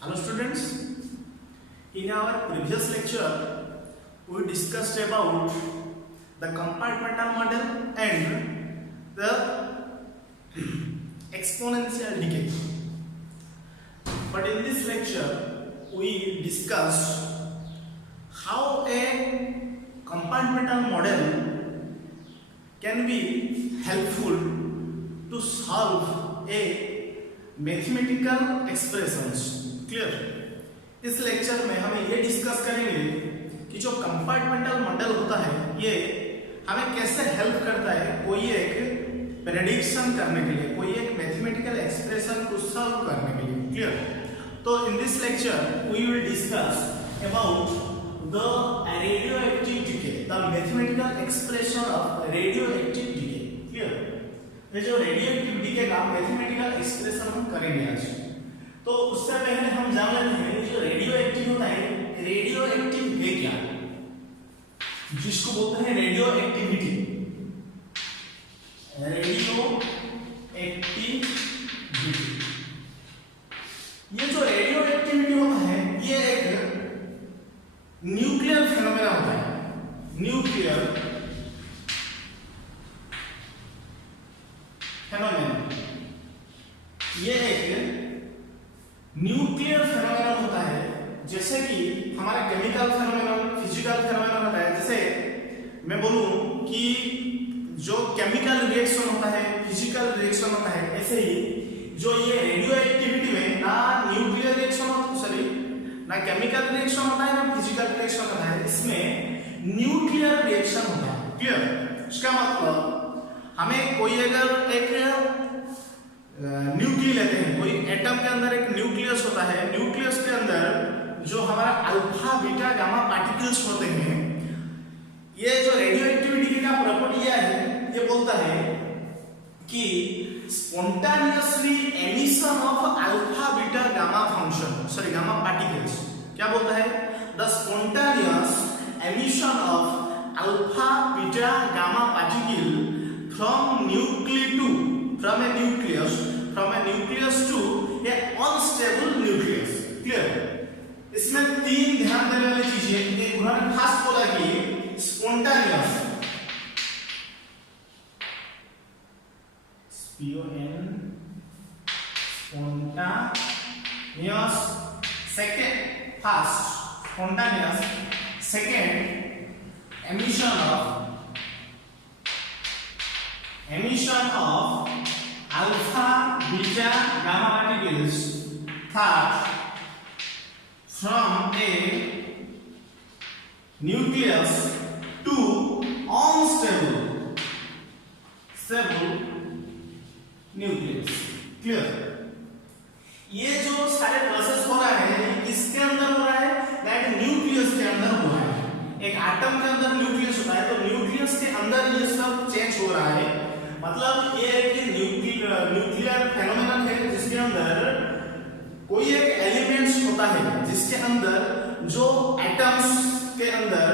Hello students, in our previous lecture we discussed about the compartmental model and the exponential decay. But in this lecture we discussed how a compartmental model can be helpful to solve a mathematical expressions. Clear. इस lecture में हम ये discuss करेंगे कि जो compartmental model होता है ये हमें कैसे हेल्प करता है कोई एक प्रेडिक्शन करने के लिए, कोई एक मैथमेटिकल एक्सप्रेशन को सॉल्व करने के लिए। क्लियर। तो in this lecture we will discuss about the radioactive decay, the mathematical expression of radioactive decay. Clear. ये जो रेडियोएक्टिव डिके का मैथमेटिकल एक्सप्रेशन हम करेंगे आज। तो उससे पहले हम जान लेते हैं जो रेडियो एक्टिव होता है, रेडियो एक्टिव है क्या, जिसको बोलते हैं रेडियो एक्टिविटी। रेडियो एक्टिविटी, ये जो रेडियो एक्टिविटी होता है ये एक न्यूक्लियर फेनोमेना होता है। न्यूक्लियर फेनोमेना, ये एक न्यूक्लियर फेनोमेना होता है, जैसे कि हमारा केमिकल फेनोमेना, फिजिकल फेनोमेना होता है। जैसे मैं बोलूं कि जो केमिकल रिएक्शन होता है, फिजिकल रिएक्शन होता है, ऐसे ही जो ये रेडियो एक्टिविटी में ना न्यूक्लियर रिएक्शन ना केमिकल रिएक्शन होता है ना फिजिकल रिएक्शन होता है, इसमें न्यूक्लियर रिएक्शन होता है। क्लियर। इसका मतलब हमें कोई अगर एक न्यूक्लियस लेते हैं, कोई एटम के अंदर एक न्यूक्लियस होता है, न्यूक्लियस के अंदर जो हमारा अल्फा बीटा गामा पार्टिकल्स होते हैं, ये जो रेडियो एक्टिविटी का प्रॉपर्टी है ये बोलता है कि spontaneously emission of alpha beta gamma function, sorry gamma particles, क्या बोलता है, the spontaneous emission of alpha beta gamma particle from nucleus to from a nucleus to a unstable nucleus। Clear. इसमें तीन ध्यान देने वाली चीजें, एक उन्होंने खास बोला कि spontaneous, spontaneous, second first spontaneous, second emission of alpha beta gamma particles, third from a nucleus to unstable nucleus। Clear. ये जो सारे प्रोसेस हो रहा है किसके अंदर हो रहा है, दैट न्यूक्लियस के अंदर हो रहा है। एक एटम के अंदर न्यूक्लियस होता है, तो न्यूक्लियस के अंदर ये सब चेंज हो रहा है। मतलब ये एक न्यूक्लियर फेनोमेनन है जिसके अंदर कोई एक एलिमेंट्स होता है, जिसके अंदर जो एटम्स के अंदर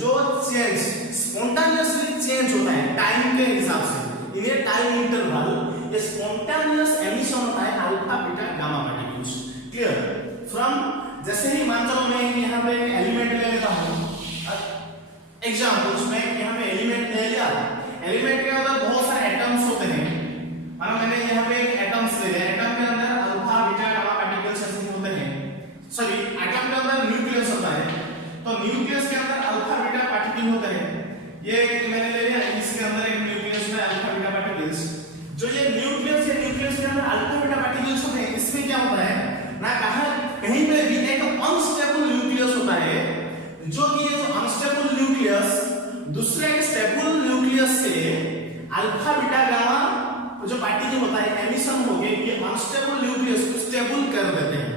जो चेंज स्पॉन्टेनियसली चेंज होता है टाइम के हिसाब से, इन्हें टाइम इंटरवल, ये स्पॉन्टेनियस एमिशन होता है alpha beta gamma particles. Clear. From जैसे ही मान चलो मैं यहाँ पे एलिमेंट ले लेता हूँ, एग्जांपल्स में यहाँ पे एलिमेंट ले लिया, एलिमेंट के अंदर बहुत सारे एटम्स होते हैं, मानो मैंने यहाँ पे एक एटम्स ले लिया, एटम के अंदर अल्फा बीटा गामा पार्टिकल्स ऐसे होते हैं, सॉरी एटम के अंदर न्यूक्लियस होता है, तो न्यूक्लियस के अंदर अल्फा बीटा पार्टिकल होते हैं। ये मैंने ले लिया, इसके अंदर एक न्यूक्लियस में अल्फा बीटा पार्टिकल्स, जो ये न्यूक्लियस है, न्यूक्लियस के अंदर अल्फा बीटा पार्टिकल्स होते हैं, इसमें क्या होता है ना, कहीं पे भी एक अनस्टेबल न्यूक्लियस होता है, जो कि ये जो अनस्टेबल न्यूक्लियस दूसरे एक स्टेबल न्यूक्लियस से अल्फा बीटा गामा जो पार्टिकल होता है एमिशन हो गए, ये अनस्टेबल न्यूक्लियस को स्टेबल कर देते हैं।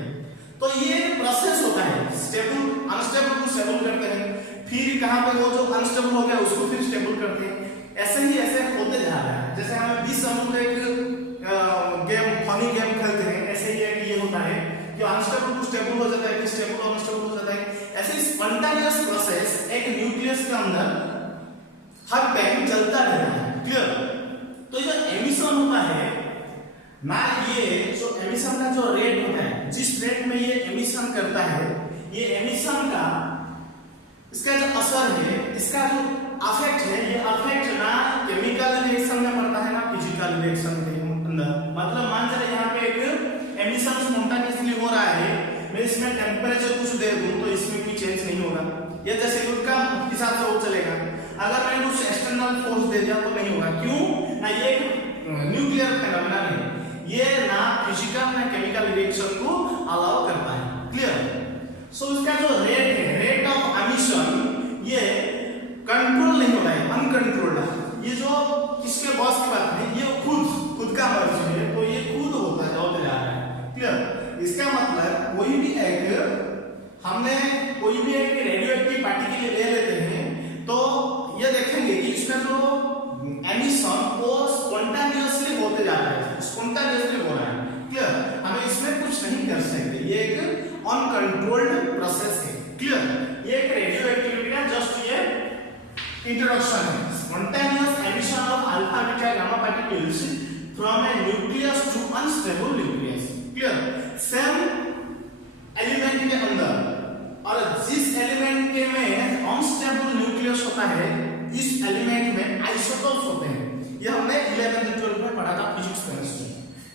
तो ये प्रोसेस होता है, स्टेबल अनस्टेबल को स्टेबल करते हैं, फिर कहां पे वो जो अनस्टेबल हो गया उसको फिर स्टेबल करते हैं, ऐसे ही ऐसे होते जा रहा है। जैसे हम 20 हम एक गेम फनी गेम खेलते हैं, ऐसे ही ये होता है कि अनस्टेबल को स्टेबल हो जाता है, फिर स्टेबल अनस्टेबल हो जाता है। ऐसे स्पॉन्टेनियस प्रोसेस एक न्यूक्लियस के अंदर हर टाइम चलता रहता है। क्लियर। तो ये जो एमिशन होता है ना ये जो एमिशन का जो रेट होता है, जिस रेट में ये एमिशन करता है, ये एमिशन का इसका जो असर है, इसका जो अफेक्ट है, ये अफेक्ट ना केमिकल रिएक्शन में पड़ता है ना फिजिकल रिएक्शन के अंदर। मतलब मान चले यहाँ पे एक एमिशन स्पॉन्टेनियसली हो रहा है, मैं इसमें टेम्परेचर कुछ दे दूं तो इसमें कोई चेंज नहीं होगा, ये जैसे उसका हिसाब से वो चलेगा। अगर मैं कुछ एक्सटर्नल फोर्स दे दिया तो नहीं होगा। क्यों ना, ये न्यूक्लियर फेनोमेना है, ये ना फिजिकल ना केमिकल रिएक्शन को अलाउ करता है। क्लियर? सो इसका जो रेट है, रेट ऑफ एमिशन, ये कंट्रोल नहीं होता है, अनकंट्रोल्ड है। ये जो किसके बॉस की बात नहीं, ये खुद का मर्जी है, तो ये खुद होता है, होते जा रहा है। क्लियर? इसका मतलब कोई भी एक हमने कोई भी एक रेडियो एक्टिव पार्टिकल ले लेते हैं तो ये देखेंगे कि इसका जो एमिशन वो स्पॉन्टेनियसली होते जा रहा है, स्पॉन्टेनियसली हो रहा है। क्लियर? हमें इसमें कुछ नहीं कर सकते, ये एक अनकंट्रोल्ड प्रोसेस है। क्लियर? ये एक रेडियो एक्टिविटी का जस्ट ये इंट्रोडक्शन है। Spontaneous emission of alpha beta gamma particles from a nucleus to unstable nucleus. Clear? Same element के अंदर, और जिस एलिमेंट के में अनस्टेबल न्यूक्लियस होता है, इस एलिमेंट में आइसोटोप्स होते हैं। ये हमने 11th 12th में पढ़ा था फिजिक्स केमिस्ट्री।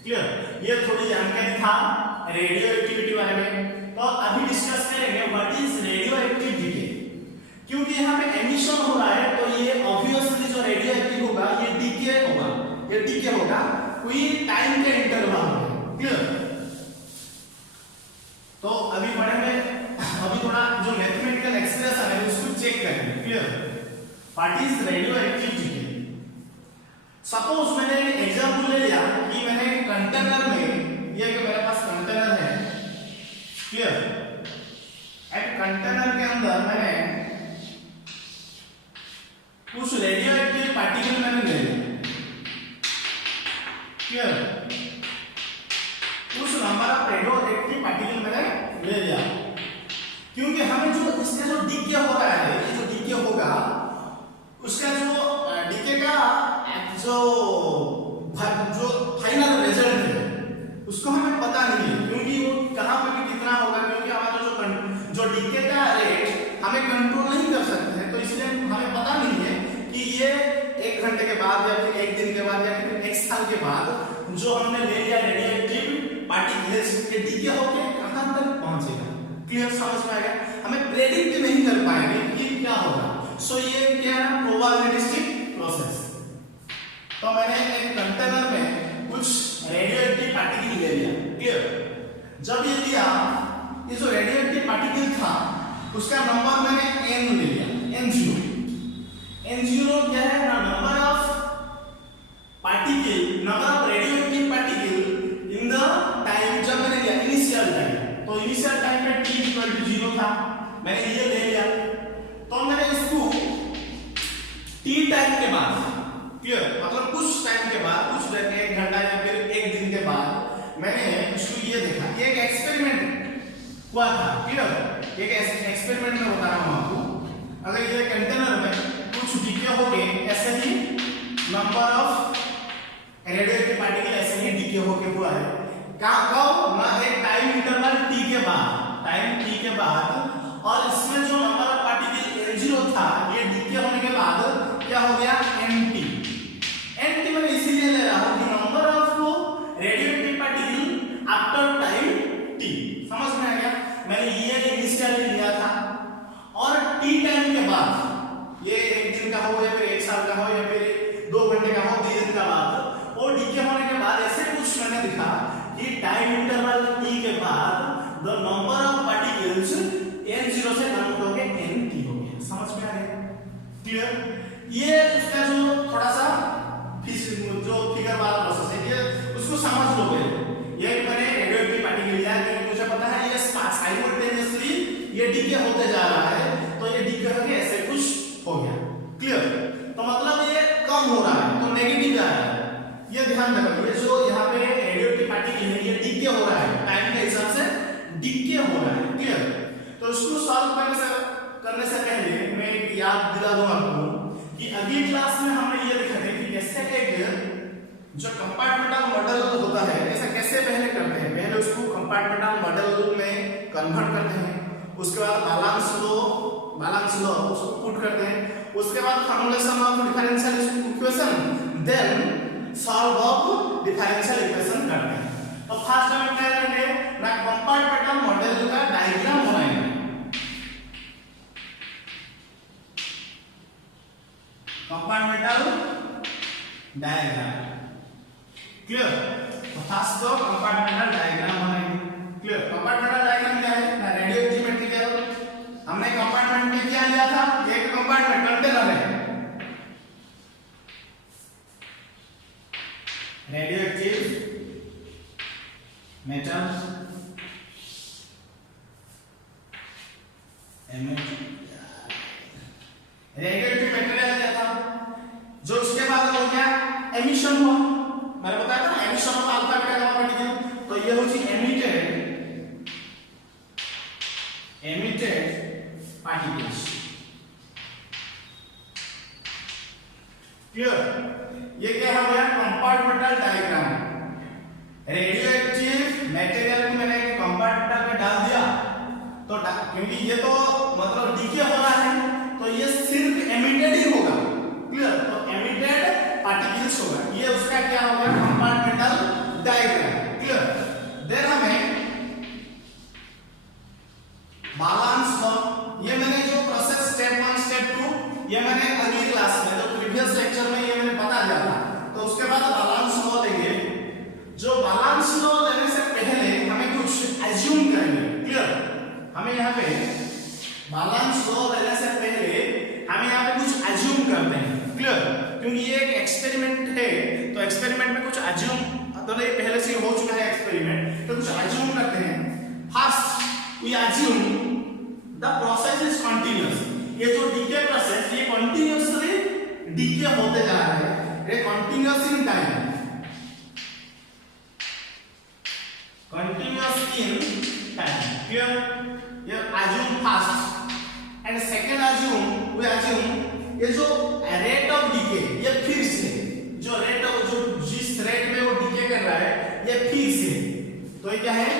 क्लियर? ये थोड़ी जानकारी था रेडियो एक्टिविटी बारे में। तो अभी डिस्कस करेंगे what is radio active decay. क्योंकि यहाँ पे एमिशन हो रहा है तो ये ऑब्वियसली जो रेडियो एक्टिव होगा ये डीके होगा, ये डीके होगा कोई टाइम के इंटरवल में। क्लियर? तो अभी पढ़ेंगे, अभी थोड़ा जो मैथमेटिकल एक्सप्रेशन है उसको चेक करेंगे। Clear? What is radio active decay. Suppose मैंने एक एग्जांपल ले लिया कि मैंने एक कंटेनर में, ये कि मेरे पास कंटेनर है। क्लियर? एक कंटेनर के अंदर मैंने कुछ रेडियो एक्टिव पार्टिकल मैंने ले लिया। क्लियर? कुछ number of radio active particle मैंने ले लिया, क्योंकि हमें जो इसमें जो डीके हो रहा है, ये जो डीके होगा उसका जो डीके का जो फाइनल रिजल्ट है उसको हमें पता नहीं है, क्योंकि वो कहां पे भी कितना होगा, क्योंकि हमारा जो डीके का रेट हमें कंट्रोल नहीं कर सकते हैं। तो इसलिए हमें पता नहीं है कि ये 1 घंटे के बाद या फिर 1 दिन के बाद या फिर 1 साल के बाद जो हमने ले लिया रेडियो एक्टिव पार्टिकल्स के डीके होके कहां तक पहुंचेगा। क्लियर? समझ में आएगा? हमें प्रेडिक्ट नहीं कर पाएंगे कि क्या होगा। सो ये क्या है, प्रोबेबिलिस्टिक प्रोसेस। तो मैंने एक कंटेनर में कुछ रेडियो एक्टिव पार्टिकल ले लिया। क्लियर? जब ये लिया, ये जो रेडियो एक्टिव पार्टिकल था उसका नंबर मैंने n ले लिया, n0 क्या है ना, number of particle, number of radio active particle in the time. जब मैंने लिया इनिशियल टाइम, तो इनिशियल टाइम पे t 0 था, मैंने ये ले लिया। तो मैंने इसको t टाइम के बाद, क्लियर, मतलब कुछ टाइम के बाद, कुछ 1 घंटा या फिर 1 दिन के बाद मैंने इसको ये देखा, ये एक एक्सपेरिमेंट हुआ था। क्लियर? एक एक्सपेरिमेंट में बता रहा हूं आपको। अगर ये कंटेनर में कुछ डीके हो गए, ऐसे ही नंबर ऑफ रेडियोएक्टिव पार्टिकल ऐसे ही डीके होके हुआ है, कब ना एक टाइम इंटरवल t के बाद, टाइम t के बाद, और इसमें जो नंबर ऑफ पार्टिकल n0 था, ये डीके होने के बाद क्या हो गया, nt। nt मैं इसीलिए ले रहा हूं कि number of radioactive particle after time t। समझ में आ गया? मैंने ये इनिशियली लिया था, और t टाइम के बाद, ये 1 दिन का हो या फिर 1 साल का हो या फिर 2 घंटे का हो, 2 दिन का बाद, और डीके होने के बाद ऐसे कुछ मैंने दिखा कि टाइम इंटरवल t के बाद the number of particles n0 से कन्वर्ट होके nt हो गया। समझ में आ गया? क्लियर? ये इसका जो थोड़ा सा जो फिगर वाला प्रोसेस है, ये उसको समझ लोगे। ये मैंने रेडियोएक्टिव पार्टिकल लिया, क्योंकि मुझे पता है ये साइमल्टेनियसली ये डीके होते जा रहा है, तो ये डीके होके ऐसे कुछ हो गया। क्लियर? तो मतलब ये कम हो रहा है, तो नेगेटिव जा रहा है। ये ध्यान रखो, ये जो यहाँ पे रेडियोएक्टिव पार्टिकल है ये डीके हो रहा है, टाइम के हिसाब से डीके हो रहा है। क्लियर? तो इसको सॉल्व करने से पहले मैं याद दिला दूं आपको कि अगली क्लास में हमने ये देखा था कि जैसे एक जो कंपार्टमेंटल मॉडल होता है ऐसा कैसे पहले करते हैं, पहले उसको कंपार्टमेंटल मॉडल में कन्वर्ट करते हैं, उसके बाद बैलेंस लो उसको पुट करते हैं, उसके बाद formulation of differential equation, then solve of differential equation करते हैं। तो फर्स्ट हम क्या करेंगे ना, कंपार्टमेंटल मॉडल का डायग्राम बनाएंगे। Compartmental diagram clear. तो फर्स्ट तो कंपार्टमेंटल डायग्राम बनाएंगे क्लियर। कंपार्टमेंटल डायग्राम क्या है ना, रेडियो ज्योमेट्रिकल, हमने कंपार्टमेंट में क्या लिया था, एक कंपार्टमेंट कंटेनर है, रेडियोएक्टिव मेटल रेडियोएक्टिव मटेरियल लिया था, जो उसके बाद हो गया एमिशन हुआ, मैंने बताया था emission of alpha beta gamma particle. तो ये होची एमिटेड पार्टिकल्स क्लियर। ये क्या हो गया कंपार्टमेंटल डायग्राम। रेडियोएक्टिव मटेरियल को मैंने एक कंपार्टमेंटल में डाल दिया, तो क्योंकि ये तो मतलब डीके हो रहा है, तो ये सिर्फ एमिटेड ही होगा क्लियर। तो एमिटेड पार्टिकल्स होगा, ये उसका क्या हो गया कंपार्टमेंटल डायग्राम क्लियर। देन हमें बैलेंस लॉ, ये मैंने जो प्रोसेस स्टेप 1 स्टेप 2 ये मैंने अगली क्लास में जो प्रीवियस लेक्चर में ये मैंने बता दिया था। तो उसके बाद बैलेंस लॉ लेंगे, जो बैलेंस लॉ लेने से पहले हमें कुछ एज्यूम करेंगे क्लियर। हमें यहाँ पे बैलेंस लॉ लेने से पहले हमें यहाँ पे कुछ एज्यूम करते हैं क्लियर, क्योंकि ये एक एक्सपेरिमेंट है, तो एक्सपेरिमेंट में कुछ एज्यूम, तो ये पहले से हो चुका है एक्सपेरिमेंट, तो कुछ एज्यूम करते हैं। First we assume the process is continuous, ये जो डीके प्रोसेस ये कंटीन्यूअसली डीके होते जा रहा है, ये continuous in time, continuous in time clear। ये assume first and second assume we assume ये जो rate of decay ये फिक्स है, जो रेट ऑफ जो जिस रेट में वो डीके कर रहा है ये फिक्स है, तो ये क्या है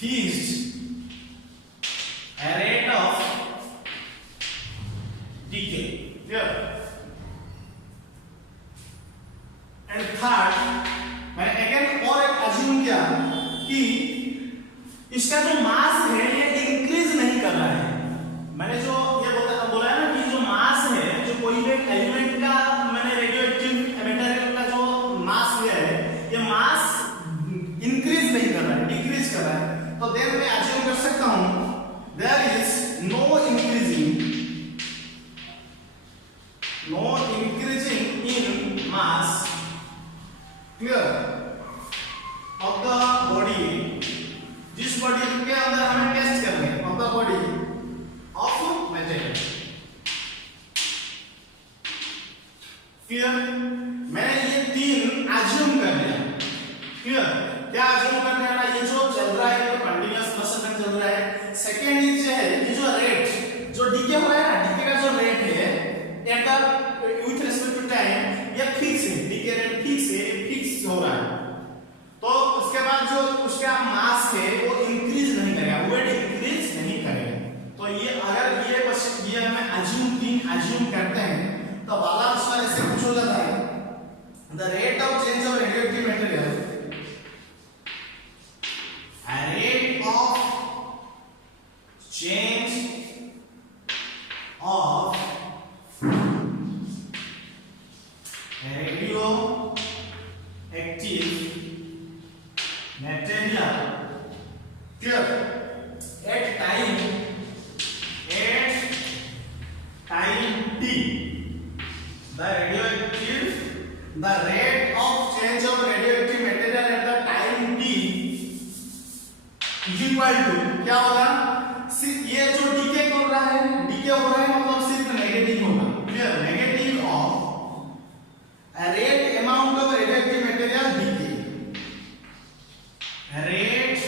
fixed rate of decay clear. And third मैंने अगेन और एक अज्यूम किया कि इसका जो मास है ये इंक्रीज नहीं कर रहा है। मैंने जो ये बोला है ना कि जो मास है, जो कोई भी एलिमेंट का मैंने रेडियोएक्टिव मटेरियल का जो मास लिया है, ये मास इंक्रीज नहीं कर रहा है, डिक्रीज कर रहा है। तो देन मैं अज्यूम कर सकता हूं there is no increasing in mass clear of the body, जिस बॉडी के अंदर हमें टेस्ट करना है of the body of material clear. मैंने ये तीन अज्यूम कर लिया क्लियर। क्या अज्यूम कर लिया ना, ये जो चल रहा है ये कंटीन्यूअस प्रोसेस में चल रहा है। सेकंड इज है ये जो रेट जो डीके हो रहा है ना, डीके का जो रेट है at the with respect to time ये फिक्स है, डीके रेट फिक्स है, फिक्स हो रहा है। तो उसके बाद जो उसका मास है वो इंक्रीज नहीं करेगा, वेट इंक्रीज नहीं करेगा। तो ये अगर ये हमें अज्यूम करते हैं तो बैलेंस में ऐसे कुछ हो जाता है, the rate of change of radioactive material, rate of change of radio active material clear at time t, the rate of change of radioactive material at the time t is equal to क्या होगा, ये जो DK कर रहा है, DK हो रहा है मतलब सिर्फ नेगेटिव होगा clear, negative of rate amount of radioactive material decay, rate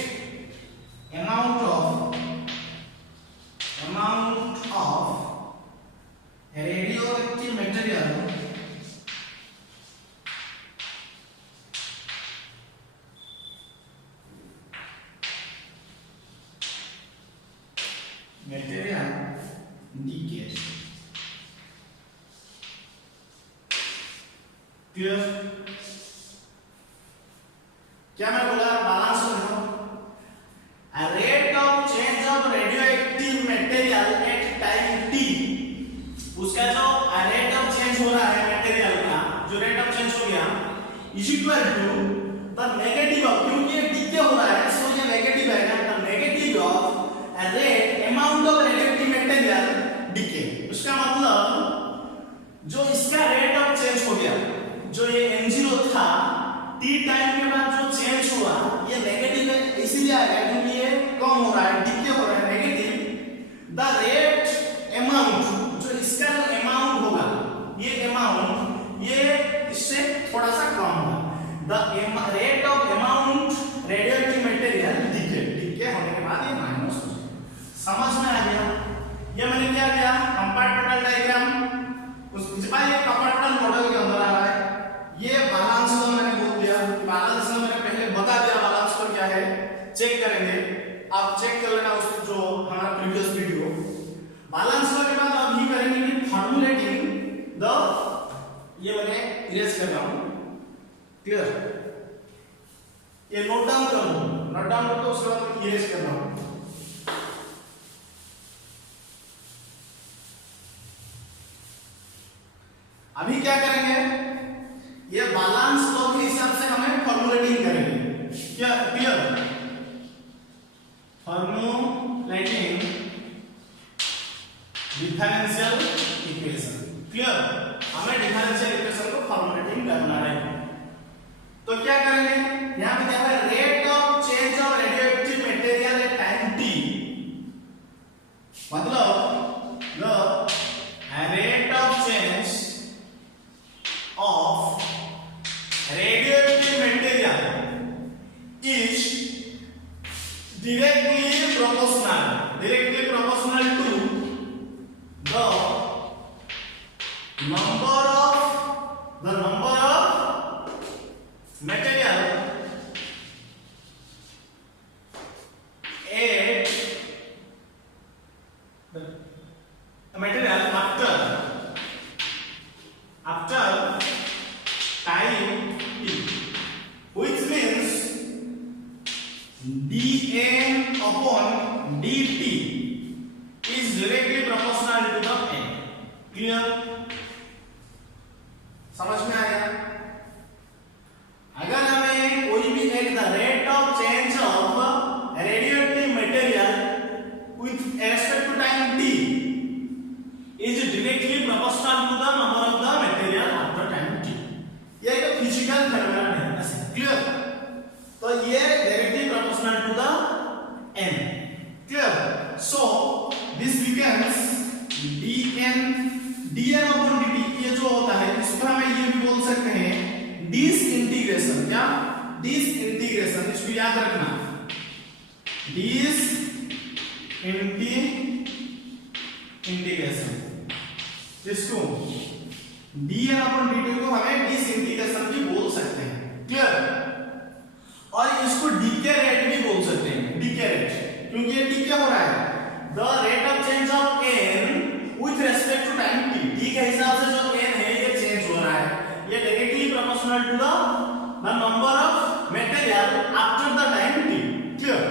amount of radioactive material material decay. Clear? क्या मैं बोला बैलेंस देखो, a rate of change of radioactive material at time t, उसका जो रेट ऑफ चेंज हो रहा है material का, जो रेट ऑफ चेंज हो गया is equal to the negative of, क्योंकि ये डीके हो रहा है सो ये नेगेटिव आएगा, the negative of a rate amount of radioactive material decay. उसका मतलब जो इसका रेट ऑफ चेंज हो गया, जो ये n0 था t टाइम के बाद जो चेंज हुआ ये नेगेटिव है, इसीलिए आएगा क्योंकि ये कम हो रहा है, डीके हो रहा है, नेगेटिव द रेट अमाउंट, जो इसका जो अमाउंट होगा ये अमाउंट ये इससे थोड़ा सा कम होगा, the rate of amount radioactive material decay होने के बाद ये माइनस हो जाएगा। समझ में आ गया? ये मैंने क्या किया, कंपार्टमेंटल डायग्राम उस ये कंपार्टमेंटल मॉडल के अंदर आ रहा है, ये बैलेंस लॉ मैंने बोल दिया, बैलेंस लॉ मैंने पहले बता दिया बैलेंस लॉ क्या है, चेक करेंगे, आप चेक कर लेना उस जो हमारा प्रीवियस वीडियो। बैलेंस लॉ के बाद अब ये करेंगे कि फॉर्मुलेटिंग द, ये मैंने इरेज कर रहा हूं, क्लियर? ये नोट डाउन कर लो, नोट डाउन करके उसके बाद इरेज कर रहा हूं। अभी क्या करेंगे, ये बैलेंस लॉ के हिसाब से हमें फॉर्मुलेटिंग करेंगे, क्या clear? Formulating differential equation, clear? हमें डिफरेंशियल इक्वेशन को फॉर्मुलेटिंग करना है, तो क्या करेंगे, यहां पे क्या है, rate of change of radioactive material at time t, मतलब the rate of change of radioactive material is directly proportional to the number of material at the material after time t, which means dn upon dt is directly proportional to the n. Clear? समझ में आ गया? अगर हमें कोई भी एक the rate of change of radioactive material with respect to time t is directly proportional to the number of the material after time t. ये एक फिजिकल फेनोमेनन है, ऐसे क्लियर? तो ये directly proportional to the n, clear? So this becomes dn upon dt, ये जो होता है इसको हमें ये भी बोल सकते हैं डिसइंटीग्रेशन, क्या? डिसइंटीग्रेशन, इसको याद रखना, इंटीग्रेशन, इसको dn upon dt को हमें डिसइंटीग्रेशन भी बोल सकते हैं, क्लियर? और इसको डीके रेट भी बोल सकते हैं, डीके रेट, क्योंकि ये डीके हो रहा है, the rate of change of n with respect to time t, t के हिसाब से जो n है ये चेंज हो रहा है, ये directly proportional to the number of material after the time t, clear?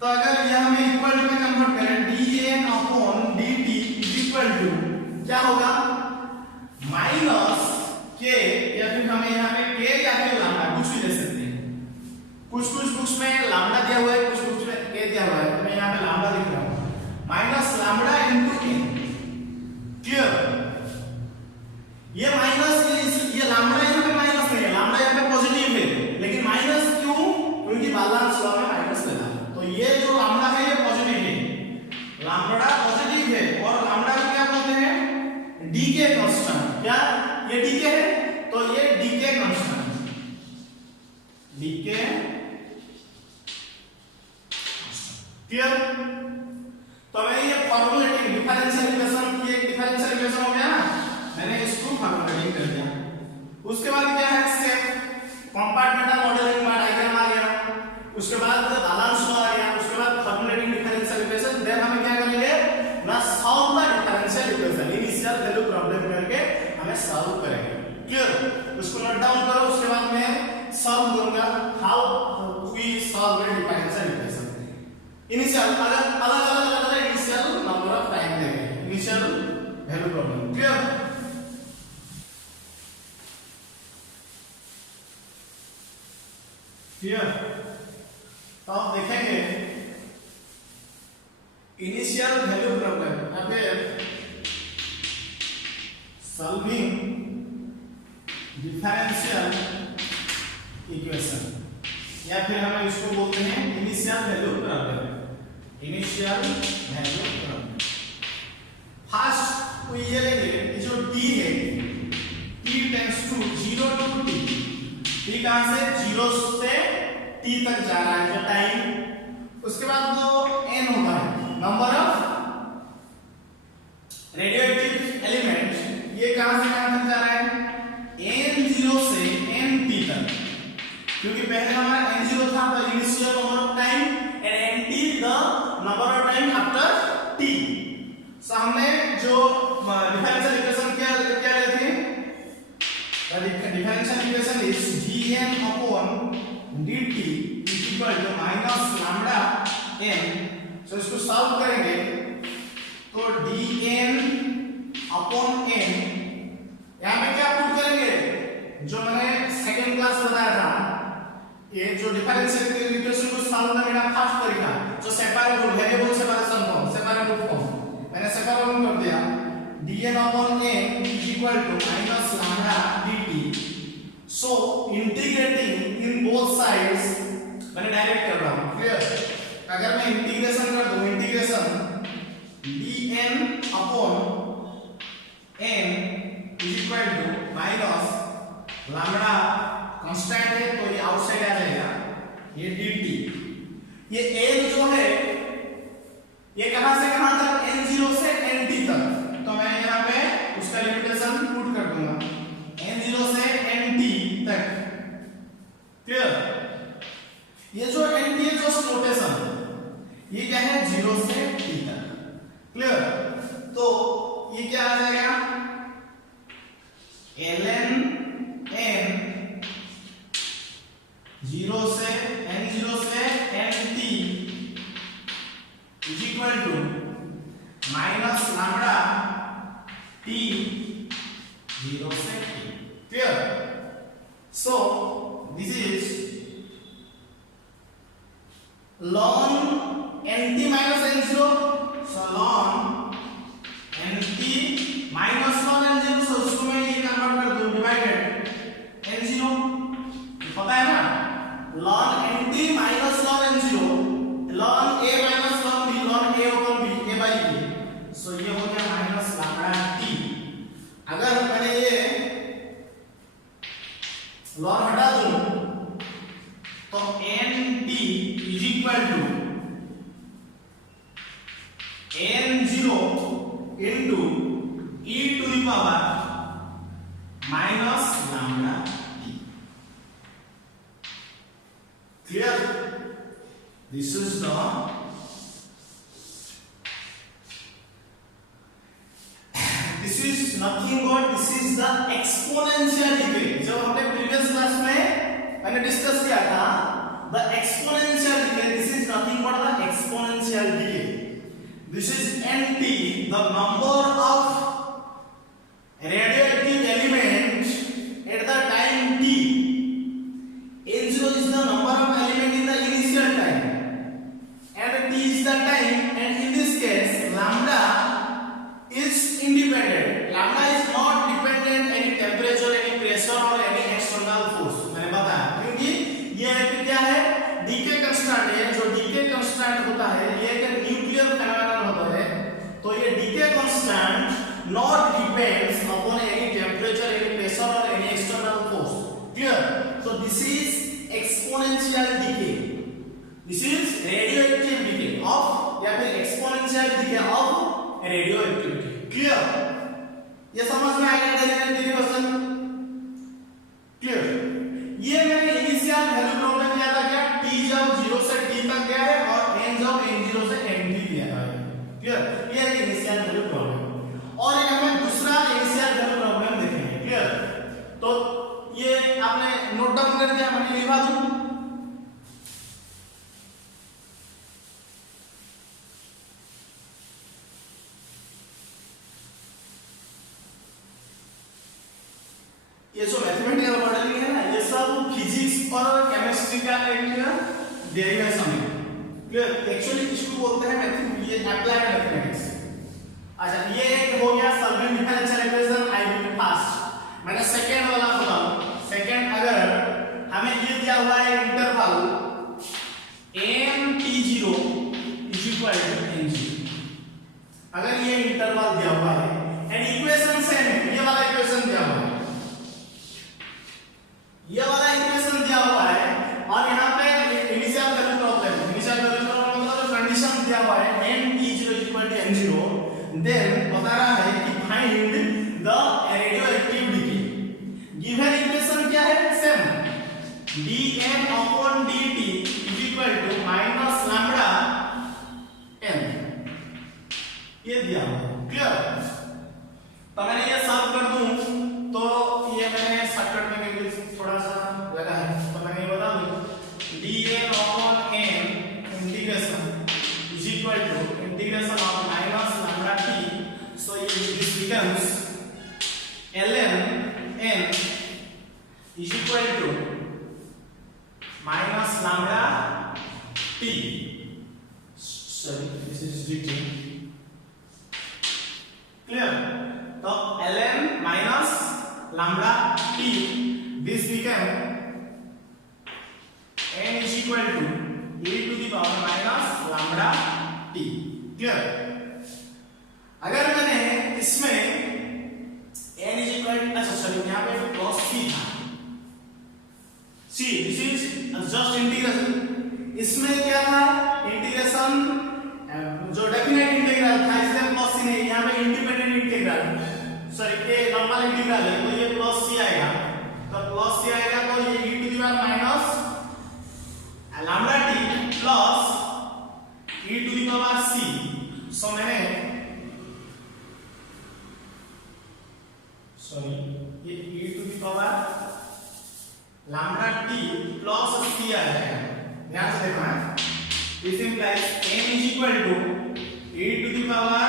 तो अगर ये हम इक्वल टू में कन्वर्ट करें, dn upon dt is equal to क्या होगा, माइनस के, या फिर हमें यहाँ पे के या फिर लैम्डा कुछ भी दे सकते हैं, कुछ बुक्स में लैम्डा दिया हुआ है, कुछ बुक्स में के दिया हुआ है, तो मैं यहाँ पे लैम्डा लिख रहा हूँ, minus lambda into n, clear? ये माइनस, ये लैम्डा यहाँ पे माइनस नहीं है, लैम्डा यहाँ पे पॉजिटिव है, लेकिन माइनस क्यों? क्योंकि बैलेंस लॉ में माइनस लगा, तो ये जो लैम्डा है ये पॉजिटिव है, लैम्डा पॉजिटिव है, और लैम्डा को क्या बोलते हैं, डीके कांस्टेंट, क्या ये डीके है, तो ये डीके कांस्टेंट, डीके, क्लियर? तो मैं ये फॉर्मुलेटिंग डिफरेंशियल इक्वेशन की एक डिफरेंशियल इक्वेशन हो गया ना, मैंने इसको फॉर्मुलेटिंग कर दिया, उसके बाद क्या है, स्टेप कंपार्टमेंटल मॉडलिंग का डायग्राम आ गया, उसके बाद बैलेंस लॉ आ गया, उसके बाद फॉर्मुलेटिंग डिफरेंशियल इक्वेशन, देन हमें क्या करना इनिशियल वैल्यू प्रॉब्लम करके हमें सॉल्व करेंगे। क्लियर? उसको नोट डाउन करो, उसके बाद मैं सॉल्व करूंगा how we solve the differential equation. Initial अलग इनिशियल नंबर ऑफ टाइम देंगे, initial value problem. Clear? Clear? तो आप देखेंगे इनिशियल वैल्यू प्रॉब्लम या फिर सॉल्विंग डिफरेंशियल इक्वेशन, या फिर हम इसको बोलते हैं initial value problem. Initial value problem first ये लेंगे जो t है, t tends to 0 to t, t कहां से 0 से t तक जा रहा है जो टाइम। उसके बाद जो n होता है नंबर ऑफ रेडियोएक्टिव एलिमेंट, ये कहां से कहां तक जा रहा है n0 से nt तक, क्योंकि पहले हमारा n0 था the initial number of time and nt the number of time after t। So हमने जो डिफरेंशियल इक्वेशन क्या लेते हैं, the differential equation is dn upon dt is equal to minus lambda n। So इसको solve करेंगे तो dn upon n, यहां पे क्या पुट करेंगे जो मैंने सेकंड क्लास बताया था, ये जो डिफरेंशियल इक्वेशन को सॉल्व करने का फर्स्ट तरीका जो separable variable separation form, separable form मैंने सेपरेबल कर दिया, dn upon n is equal to minus lambda dt। So integrating in both sides मैंने डायरेक्ट कर रहा हूं। क्लियर? अगर मैं इंटीग्रेशन कर दूं, integration dn upon n is equal to minus lambda constant है तो ये आउटसाइड आ जाएगा, ये dt। ये n जो है ये कहां से कहां तक, n0 से nt तक, तो मैं यहां पे उसका लिमिटेशन पुट कर दूंगा n0 से nt तक। क्लियर? ये जो nt है जो नोटेशन ये क्या है 0 से t तक। क्लियर? तो ये क्या आ जाएगा ln n 0 से n0 से nt is equal to minus lambda t 0 से t। Clear? So this is ln nt minus n0, so ln nt minus ln n0, so उसको मैं ये कन्वर्ट कर दूं डिवाइडेड n0, पता है ना, ln nt minus ln n0 ln a minus ln b, ln a upon b, a by b, so ये हो गया माइनस लैम्डा t। अगर मैंने ये ln हटा दूं तो nt is equal to n0 into e to the power minus lambda t। Clear? This is the this is nothing but this is the exponential decay। जब हमने प्रीवियस क्लास में मैंने डिस्कस किया था the exponential decay, this is nothing but the exponential decay। This is nt, the number of radioactive element at the time t। n0 is the number of element in the initial time and t is the time, and in this case lambda is independent, lambda is not dependent any temperature, any pressure or any external force। मैंने बताया क्योंकि ये क्या है decay constant है, जो decay constant होता है ये एक न्यूक्लियर फेनोमेनन होता है, तो ये decay constant not depends upon any temperature, any pressure और any external force. Clear? So this is exponential decay, this is radioactive decay of, या फिर exponential decay of radioactivity. Clear? ये समझ में आ गया डेरिवेशन? क्लियर? ये मैंने इनिशियल वैल्यू प्रॉब्लम किया था क्या, t जब 0 से t तक गया है और n जब n0 से nt दिया है। क्लियर? ये है इनिशियल वैल्यू प्रॉब्लम। और एक हमें दूसरा दिखा दूं, ये जो मैथमेटिकल मॉडलिंग है ना, ये सब फिजिक्स और केमिस्ट्री का एक डेरिवेशन है। क्लियर? एक्चुअली इसको बोलते हैं मैथमेटिक्स, ये अप्लाइड मैथमेटिक्स। अच्छा, ये हो गया solving differential equation I will fast. मैंने सेकंड वाला बताऊं। सेकंड, अगर हमें ये दिया हुआ है इंटरवल n t0 n0, अगर ये इंटरवल दिया हुआ है एंड इक्वेशन सेम है, ये वाला इक्वेशन दिया हुआ है, ये वाला इक्वेशन दिया हुआ है और यहाँ पे initial value problem, initial value problem मतलब कंडीशन दिया हुआ है n t0 n0, देन बता रहा है कि find the radioactive decay. Given equation क्या है? Same, dn/dt minus lambda n, ये दिया हुआ है। क्लियर? तो मैंने ये सॉल्व कर दूं तो ये मैंने शॉर्टकट में थोड़ा सा लगा है, तो मैंने ये बता दूं dn/n integration of minus lambda t, so this becomes ln n is equal to minus lambda t, sorry this is dt, clear? तो ln minus lambda t, this became n is equal to e to the power minus lambda t, clear? अगर मैंने इसमें n is equal to, अच्छा sorry यहाँ पे plus c था, c this is just integration, इसमें क्या था इंटीग्रेशन जो डेफिनेट इंटीग्रल था, इसलिए प्लस c नहीं, यहाँ पे इंडिपेंडेंट इंटीग्रल, सॉरी ये नॉर्मल इंटीग्रल है तो ये प्लस c आएगा, तो प्लस c आएगा तो ये e to the power minus lambda t plus e to the power c, so मैंने सॉरी ये e to the power lambda t plus c आ जाएगा, ध्यान से देखना है, this implies n is equal to e to the power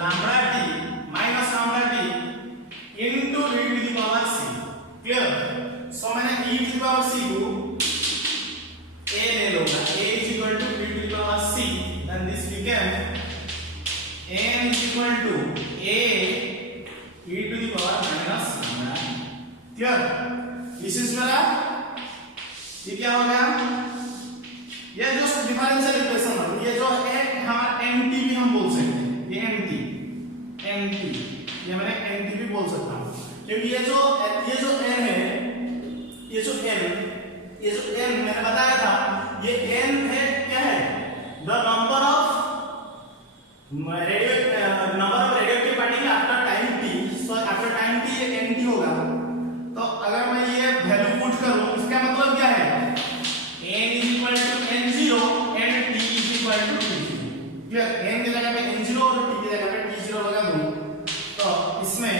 lambda t minus lambda t into e to the power c, clear? So मैंने e to the power c को a ले लूंगा, a is equal to e to the power c, then this become n is equal to a e to the power minus lambda, clear? This is मेरा, ये क्या हो गया, ये जो डिफरेंशियल इक्वेशन है, ये जो है हमारा nt भी हम बोल सकते हैं, ये nt, ये मैंने nt भी बोल सकता हूँ, क्योंकि ये जो n है, ये जो n मैंने बताया था, ये n है क्या है, the number of radioactive particle after time t, so after time t ये nt होगा। तो अगर मैं ये वैल्यू पुट करूं, इसका मतलब क्या है, n is equal to n0 and t is equal to t0, clear? n की जगह पे n0 और t की जगह पे t0 लगा दूं, तो इसमें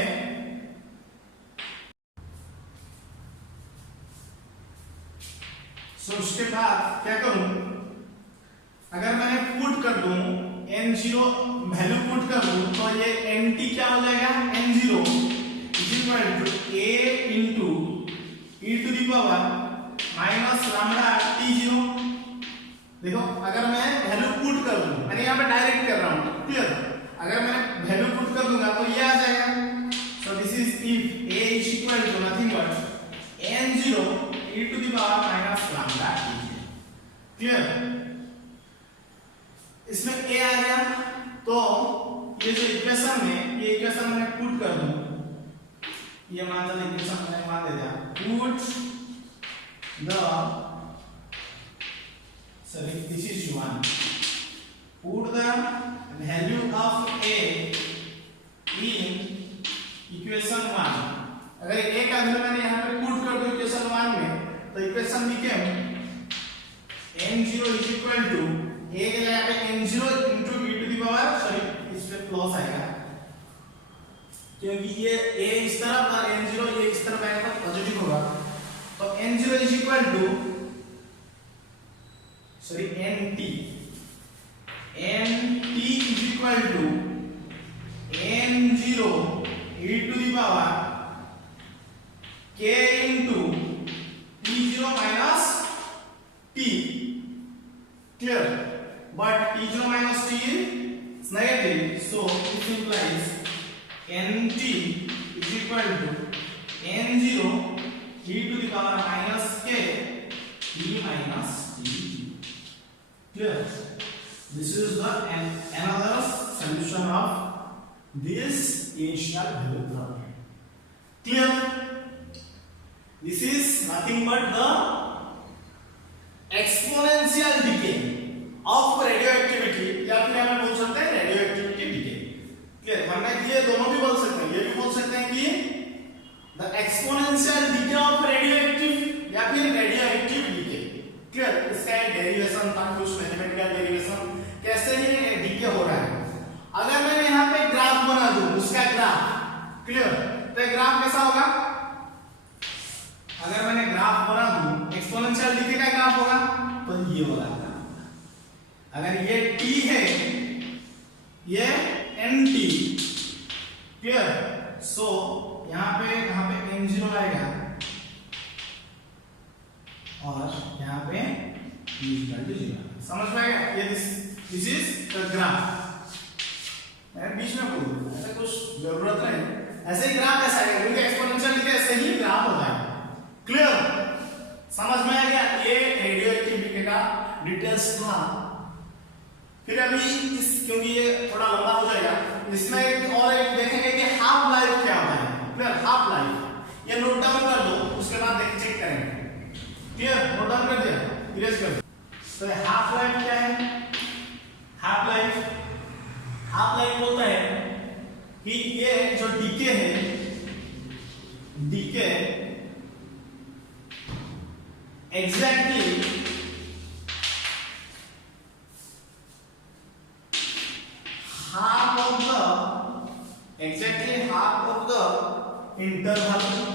सो उसके बाद क्या करूं, अगर मैंने पुट कर दूं n0 वैल्यू पुट कर दूं, तो ये nt क्या हो जाएगा, n0 is equal to a into e to the power minus lambda t0। देखो अगर मैं वैल्यू पुट कर दूं, मैंने यहाँ पे डायरेक्ट कर रहा हूँ, क्लियर? अगर मैं वैल्यू पुट कर दूंगा तो ये आ जाएगा, सो this is if a is equal to nothing but n0 e to the power minus lambda t0, clear? इसमें a आ गया, तो ये जो इक्वेशन में, ये इक्वेशन मैंने पुट कर दूं, ये मान लो इक्वेशन मैंने मान दे दिया, put the sorry this is 1, put the value of a in equation 1, अगर a का वैल्यू मैंने यहाँ पे पुट कर दूं इक्वेशन 1 में, तो equation became n0 is equal to a के जगह पे n0 into e to the power, sorry इस पे प्लस आएगा क्योंकि ये a इस तरफ और n0 ये इस तरफ आएगा तो पॉजिटिव होगा, तो n0 is equal to sorry nt is equal to n0 e to the power k into t0 minus t. Clear? But t0 minus t is negative, so this implies nt is equal to n0 e to the power minus k t minus t. Clear? This is the another solution of this initial value problem. Clear? This is nothing but the exponential decay of radioactivity, या फिर हम बोल सकते हैं radioactivity decay. Clear? वरना ये दोनों भी बोल सकते हैं, ये भी बोल सकते हैं कि the exponential decay of radioactive या फिर radioactive decay. Clear? इसका एक डेरिवेशन था, कुछ मैथमेटिकल डेरिवेशन कैसे ये डीके हो रहा है. अगर मैंने यहाँ पे ग्राफ बना दूं, उसका ग्राफ, क्लियर, तो ग्राफ कैसा होगा? अगर मैंने ग्राफ बना दूं, एक्सपोनेंशियल डीके का ग्राफ होगा तो ये वाला ग्राफ. अगर ये t है, ये nt, क्लियर. सो यहाँ पे n0 आएगा और यहाँ पे t0. समझ में आएगा? ये दिस इज द ग्राफ. मैं बीच में बोलूं, ऐसा कुछ जरूरत नहीं, ऐसे ही ग्राफ ऐसा है, क्योंकि एक्सपोनेंशियल डीके ऐसे ही ग्राफ होता है. क्लियर? समझ में आ गया? ये रेडियोएक्टिव डीके का डिटेल्स था. फिर अभी इस, क्योंकि ये थोड़ा लंबा हो जाएगा, इसमें और एक देखेंगे कि हाफ लाइफ क्या होता है. क्लियर? हाफ लाइफ ये नोट डाउन कर दो, उसके बाद देख चेक करेंगे. क्लियर? नोट डाउन कर दिया, इरेज कर दो. तो हाफ लाइफ क्या है? हाफ लाइफ बोलता है कि ये जो डीके है, decay exactly half of the interval value.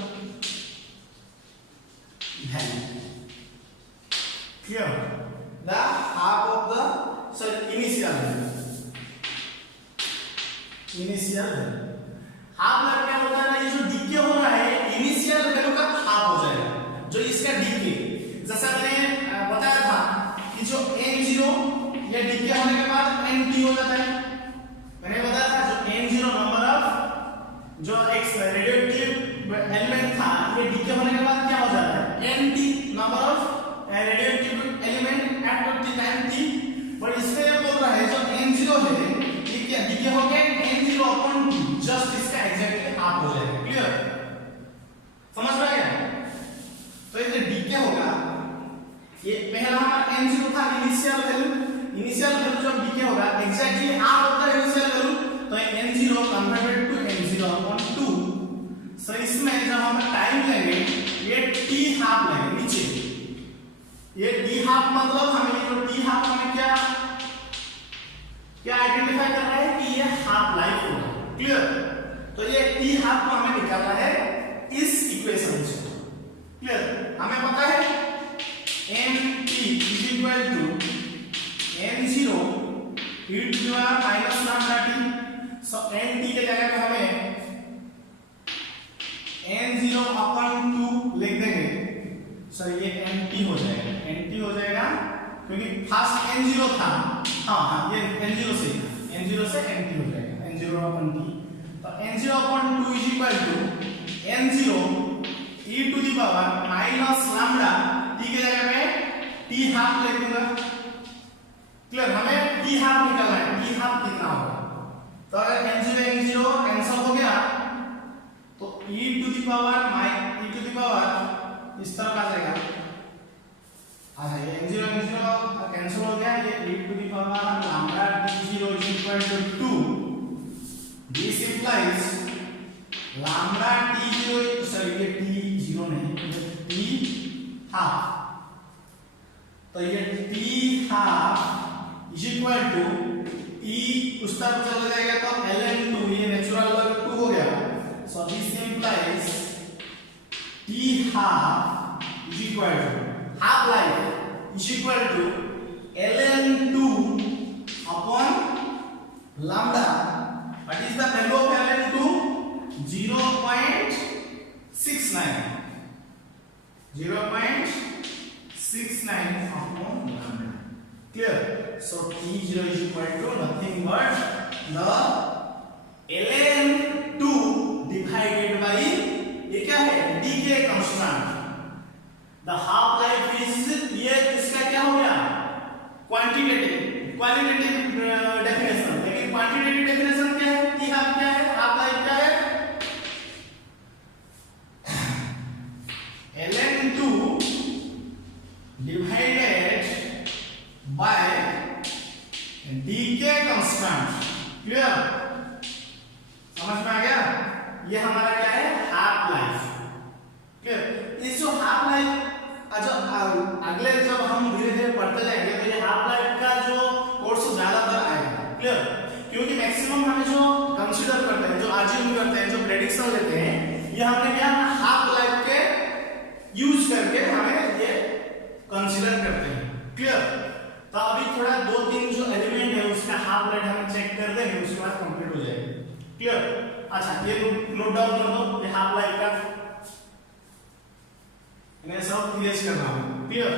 Clear? The half of the initial value. Half life क्या होता है ना, ये जो डीके हो रहा है इनिशियल वैल्यू का हाफ हो जाएगा. जो इसका डीके, जैसा मैंने बताया था कि जो n0 ये डीके होने के बाद nt हो जाता है. मैंने बताया था जो n0 नंबर ऑफ जो एक रेडियोएक्टिव एलिमेंट था, ये डीके होने के बाद क्या हो जाता है? nt number of radioactive element at the time t. But इसमें ये बोल रहा है जो n0 है ये डीके हो गया n0 अपॉन t, जस्ट इसका एग्जैक्टली हाफ हो जाएगा. क्लियर? समझ में आ गया? तो ये जो डीके होगा, ये पहला हमारा n0 था इनिशियल वैल्यू जब डीके होगा एग्जैक्टली हाफ होता है इनिशियल वैल्यू, तो n0 converted to n0 upon 2. सो इसमें जब हम टाइम लेंगे ये t हाफ लेंगे नीचे. ये t हाफ मतलब हमें ये जो t हाफ हमें क्या आइडेंटिफाई कर रहा है कि ये हाफ लाइफ होगा. क्लियर? तो ये t हाफ को हमें निकालना है इस इक्वेशन से. क्लियर? हमें पता है nt is equal to n0 e to the power minus lambda t. So nt के जगह पे हमें n0 upon 2 लिख देंगे. सर ये nt हो जाएगा क्योंकि फर्स्ट n0 था. हाँ ये n0 से nt हो जाएगा, n0 upon t. तो n0 upon 2 is equal to n0 e to the power minus lambda t के जगह पे t हाफ लिख दूंगा. क्लियर? हमें t हाफ निकालना है, t हाफ कितना होगा? तो अगर n0 कैंसिल हो गया तो e to the power इस तरफ आ जाएगा. ये n0 कैंसिल हो गया, ये e to the power lambda t0 is equal to 2. This implies lambda t0, sorry ये t0 नहीं, t हाफ. तो ये t half is equal to e उस तरफ चला जाएगा तो ln2, ये नेचुरल लॉग 2 हो गया. So this implies t half is equal to half life is equal to ln2 upon lambda. What is the value of ln2? 0.69. 0.69 upon lambda. Clear? So T0 is equal to nothing but the ln2 divided by ये क्या है decay constant. The half life is ये इसका क्या हो गया quantitative definition. लेकिन quantitative definition क्या है कि हाफ क्या है हाफ लाइफ क्या है ln2 divided by decay constant. Clear? समझ में आ गया? ये हमारा क्या है हाफ लाइफ. क्लियर? इस जो हाफ लाइफ अगले जब हम धीरे धीरे पढ़ते जाएंगे तो ये हाफ लाइफ का जो कोर्स ज्यादातर आएगा. क्लियर? क्योंकि मैक्सिमम हमें जो कंसीडर करते हैं, जो अज्यूम करते हैं, जो प्रेडिक्शन लेते हैं, ये हमने क्या हाफ लाइफ के यूज करके हमें ये कंसीडर करते हैं. क्लियर? तो अभी थोड़ा 2-3 जो एलिमेंट है उसका हाफ लाइफ हम चेक कर देंगे, उसके बाद कंप्लीट हो जाएगी. क्लियर? अच्छा ये नोट डाउन कर दो ये हाफ लाइफ का इन्हें सब क्लियर करना है. क्लियर?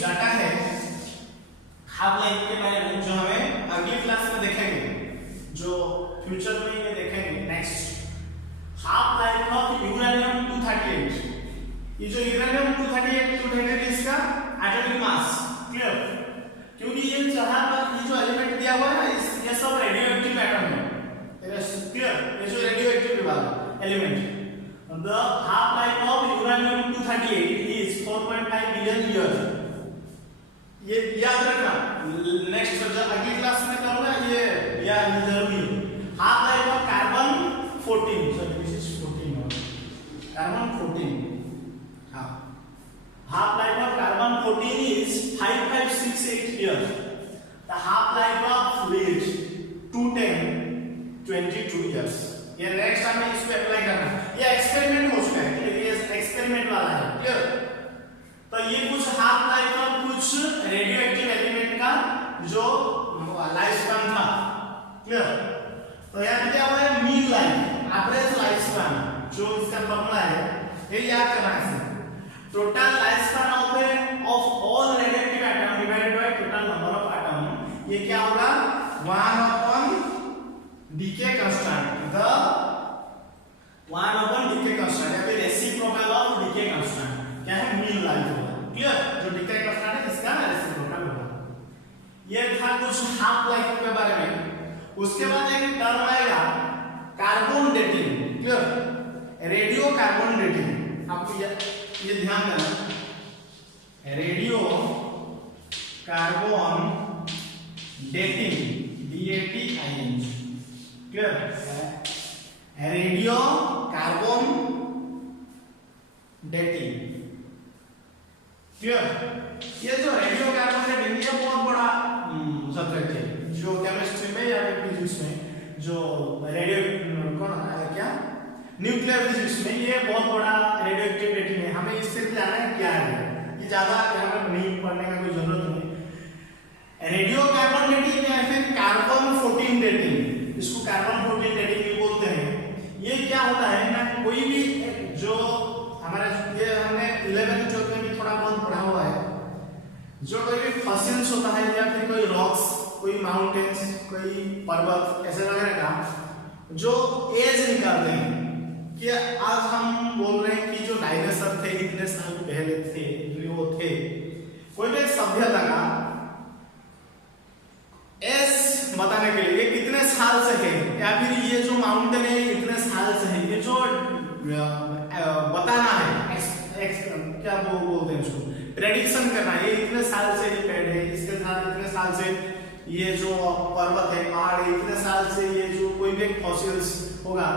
डाटा है हाफ लाइफ के बारे में जो हमें अगली क्लास में देखेंगे, जो फ्यूचर में ये देखेंगे next. Half life of uranium 238. ये जो यूरेनियम 238 इसका एटॉमिक मास. क्लियर? क्योंकि ये जहां पर ये जो एलिमेंट दिया हुआ है ये सब रेडियोएक्टिव एटम है. क्लियर? ये जो रेडियोएक्टिव वाला element. The half life of uranium 238 is 4.5 billion year. ये याद रखना, नेक्स्ट सब्जेक्ट अगली क्लास में करूंगा, ये याद जरूरी है. Half life of carbon 14. Sorry this is 14. Carbon 14. Half life of carbon 14 is 5568 years. The half life of lead 210 22 years. ये नेक्स्ट हमें इसको अप्लाई करना है. ये एक्सपेरिमेंट हो चुका है. ये एक्सपेरिमेंट वाला है. क्लियर? तो ये कुछ हाफ लाइफ और कुछ रेडियोएक्टिव एलिमेंट का जो लाइफ स्पैन था. क्लियर? तो यहाँ क्या हुआ है mean life average life span जो इसका फॉर्मूला है ये याद करना है. Total life span of all radioactive atom divided by total number of atom. ये क्या होगा 1 upon decay constant. The 1 upon decay constant या फिर रेसिप्रोकल ऑफ डीके कांस्टेंट क्या है मीन लाइफ होगा. क्लियर? जो डीके कांस्टेंट है इसका रेसिप्रोकल होगा. ये था कुछ हाफ लाइफ के बारे में. उसके बाद एक टर्म आएगा carbon dating. Clear? Radio carbon dating. आपको ये ध्यान देना radio carbon dating DATING. Clear? Radio carbon dating. Clear? ये जो रेडियो कार्बन डेटिंग ये बहुत बड़ा सब्जेक्ट है जो केमिस्ट्री में या फिर फिजिक्स में जो रेडियो कौन क्या न्यूक्लियर फिजिक्स में ये बहुत बड़ा रेडियोएक्टिव डेटिंग है. हमें इससे जानना है क्या है. ये ज्यादा हमें नहीं पढ़ने का कोई जरूरत नहीं. रेडियो कार्बन डेटिंग या फिर कार्बन 14 डेटिंग, इसको कार्बन 14 डेटिंग भी बोलते हैं. ये क्या होता है ना कोई भी जो हमारा ये हमने 11th 12th में भी थोड़ा बहुत पढ़ा हुआ है. जो कोई भी फॉसिल्स होता है या फिर कोई रॉक्स, कोई माउंटेन्स, कोई पर्वत ऐसे वगैरह का जो एज निकालते हैं कि आज हम बोल रहे हैं कि जो डायनासोर थे इतने साल पहले थे, वो थे कोई भी सभ्यता का एज बताने के लिए कितने साल से है या फिर ये जो माउंटेन है इतने साल से है. ये जो बताना है क्या बोलते हैं उसको प्रेडिक्शन करना है. ये इतने साल से ये पेड़ है, इसके साथ इतने साल से ये जो पर्वत है पहाड़ है, इतने साल से ये जो कोई भी फॉसिल्स होगा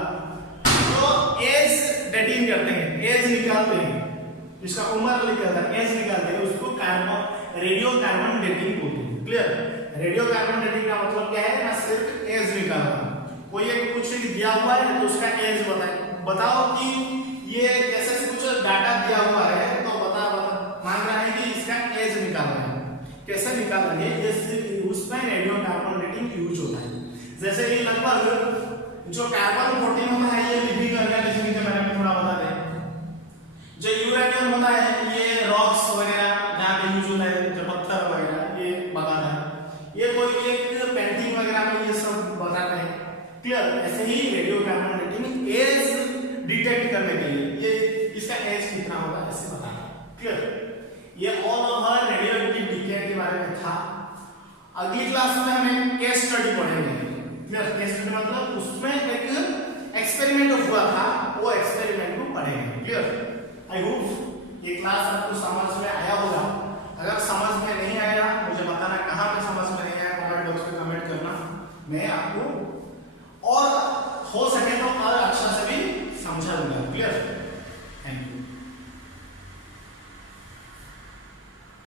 तो एज डेटिंग करते हैं, एज निकालते हैं, इसका उम्र निकालते हैं, एज निकालते हैं, उसको कार्बन रेडियो कार्बन डेटिंग बोलते हैं. क्लियर? रेडियो कार्बन डेटिंग का मतलब क्या है ना सिर्फ एज निकालना. कोई एक कुछ दिया दिया हुआ है तो उसका एज बताओ कि ये ऐसे कुछ डाटा दिया हुआ है तो मांग रहा है कि इसका एज निकालना है। कैसे निकालना है? उसमें रेडियो कार्बन डेटिंग यूज होता है। जैसे कि लगभग जो कार्बन 14 होता है ये लिविंग ऑर्गेनिज्म के बारे में थोड़ा बता दें। जो यूरेनियम होता है ये रॉक्स वगैरह जहाँ पे यूज होता है, जो पत्थर वगैरह ये बताना है। ये कोई एक पेंटिंग वगैरह में ये सब बताते हैं। क्लियर? ऐसे ही radio carbon dating age detect करने के लिए ये इसका एज कितना होगा ऐसे बताना। क्लियर? ये all over radio active decay के बारे में था। अगली क्लास में हमें केस स्टडी पढ़ेंगे। क्लियर? केस स्टडी मतलब उसमें एक एक्सपेरिमेंट हुआ था, वो एक्सपेरिमेंट को पढ़ेंगे। क्लियर? आई होप ये क्लास आपको समझ में आया होगा। अगर समझ में नहीं आया मुझे बताना कहाँ पे समझ में नहीं आया, कमेंट बॉक्स में कमेंट करना। मैं आपको और हो सके